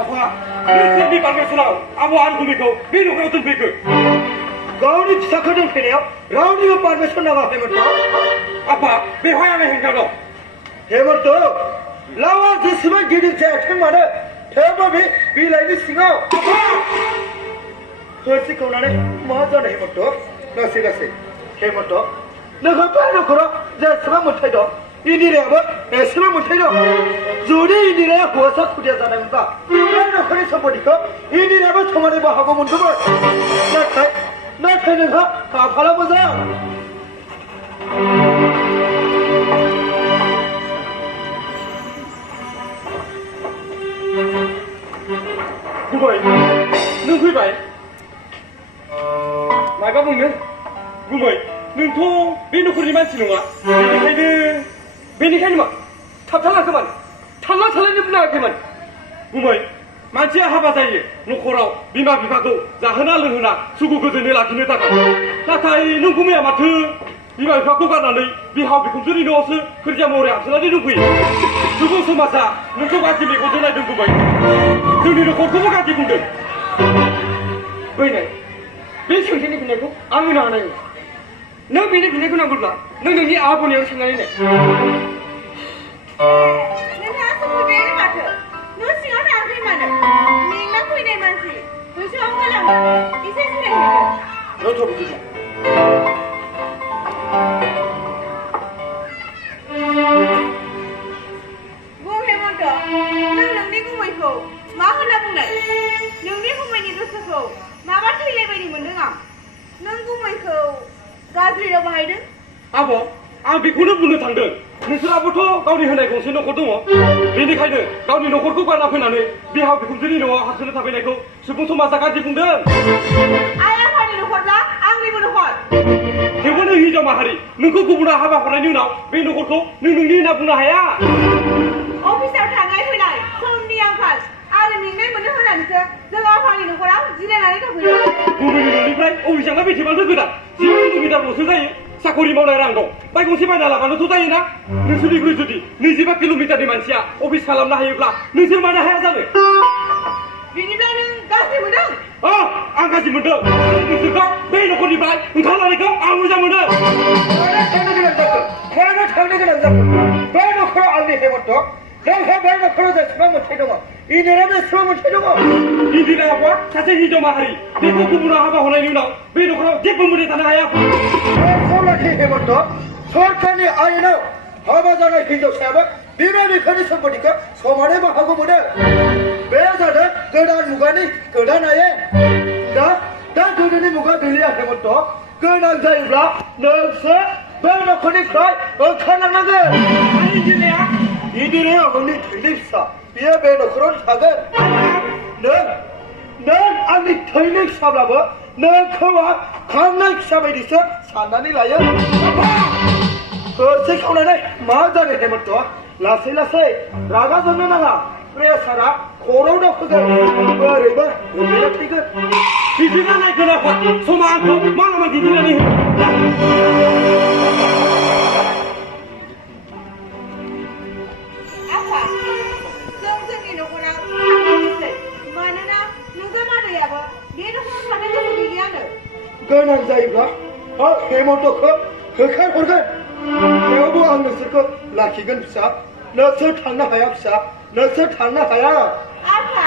आफा नोंसोरनि पारमिसनाव आब' आरो गुमैखौ बे न'खराव दोनफैखो गावनि फिसाखौ दोनफैनायाव रावनिबो पारमिसन नाङा हेमन्त आफा बेवहाय आंहा हेंथा दं हेमन्त लावा जेसेबां गिदिर जायाथों मानो थेवबो बे बिलाइनि सिङाव थोरसि खावनानै मा जानो हेमन्त लासै लासै हेमन्त नोंहा बे न'खराव जेसेबां मोन्थाय दं इन्दिरायाबो एसेबां मोन्थाय दं जुदि इन्दिराया हौवासा खुदिया जानायमोनबा बे न'खरनि सम्पतिखौ इन्दिरायाबो समानै बाहागो मोनगौमोन नाथाय नोंहा खाफाला मोजां गुमै नों फैबाय माबा बुंनो गुमै नोंथ' बे न'खरनि मानसि नङा बेनिखायनो मा थाबथालांखोमोन थांना थालायनो बुङाखैमोन गुमै मानसिया हाबा जायो न'खराव बिमा बिफाखौ जाहोना लोंहोना सुखु गोजोनै लाखिनो थाखाय नाथाय नों गुमैया माथो बिमा बिफाखौ गारनानै बिहाव बिखुनजोनि न'आवसो खोरजिया महरै हाबसोनानै दंफैयो सुबुं समाजा नोंखौ गाज्रि मेगनजों नायदों गुमै जोंनि न'खरखौबो गाज्रि बुंदों बैनाय बे सोंथिनि फिननायखौ आं होनो हानाय नङा नों बेनि फिननायखौ नांगौब्ला नों नोंनि आब'नियाव सोंनानै नाय नोंथाङा सफैबायानो माथो न' सिङाव थाङाखै मानो मेंना फैनाय मानसि गोसोआव मोजां एसे जिरायहैदो रथ' बिदिब्ला बुं हेमन्त नों नोंनि गुमैखौ मा होनना बुंनाय नोंनि गुमैनि गोसोखौ माबा थैलाय बायदि मोनदों आं नों गुमैखौ गाज्रि राव बाहायदों आब' आं बेखौनो बुंनो थांदों नोंसोराबोथ' गावनि होनाय गंसे न'खर दङ बेनिखायनो गावनि न'खरखौ गारना फैनानै बिहाव बिखुनजोनि न'आव हाबसोनो थाफैनायखौ सुबुं समाजा गाज्रि बुंदों आइ आफानि न'खरब्ला आंनिबो न'खर थेवबो नों हिनजाव माहारि नोंखौ गुबुना हाबा हरनायनि उनाव बे न'खरखौ नों नोंनि होनना बुंनो हाया अफिसाव थांनाय फैनाय समनि आंखाल आरो मेंनाय मोनो होननानैसो जों आफानि न'खराव जिरायनानै दंफैयो गुबुननि न'निफ्राय अफिसानो बेसेबांथो गोदान 10 किल'मिटारल'सो जायो साखरि मावनाय रां दं बाइक गंसे बायना लाबानोथ' जायोना नोंसोरनिख्रुइ जुदि 25 किल'मिटारनि मानसिया अफिस खालामनो हायोब्ला नोंसोर मानो हाया जानो बिनिब्ला नों गाज्रि मोनदों आं गाज्रि मोनदों नोंसोरखौ बे न'खरनिफ्राय ओंखारलांनायखौ आं मोजां मोनो मानो थांनो गोनां जाखो बे न'खराव आंनि हेमन्त नोंहा बे न'खराव जेसेबां मोन्थाय दङ इन्दिराया बेसेबां मोन्थाय दङ इन्दिराया हौवा सासे हिनजाव माहारि बेखौ गुबुनाव हाबा हरनायनि उनाव बे न'खराव जेबो मोन्थाय थानो हाया समलाखि हेमन्त सरकारनि आयेनाव हाबा जानाय हिनजावसायाबो बिमा बिफानि सम्पतिखौ समानै बाहागो मोनो बे जादों गोदान मुगानि गोदान आयेन दा गोदोनि मुगा गैलिया हेमन्त गोनां जायोब्ला नोंसोर बे न'खरनिफ्राय ओंखारलांनांगोन इन्दिराया आंनि थैनि फिसा बियो बे न'खराव थागोन नों आंनि थैनि फिसाब्लाबो नोंखौ आं खांनाय फिसा बायदिसो साननानै लायो थोरसि खावनानै मा जानो हेमन्त लासै लासै रागा जोंनो नाङा प्रेसारा खर'आव दावखोगोन ओरैबो गोग्लैना थैगोन बिदिनो नायगोन आफा समा आंखौ मालाबा दिन्थिनानै आफा जों जोंनि न'खराव थांनोसै मानोना नोंजों मादैयाबो बे न'खराव थानो गोसो गैलियानो गोनां जायोब्ला हेमन्तखौ होखारहरगोन थेवबो आं नोंसोरखौ लाखिगोन फिसा नोंसोर थांनो हाया फिसा नोंसोर थांनो हाया आफा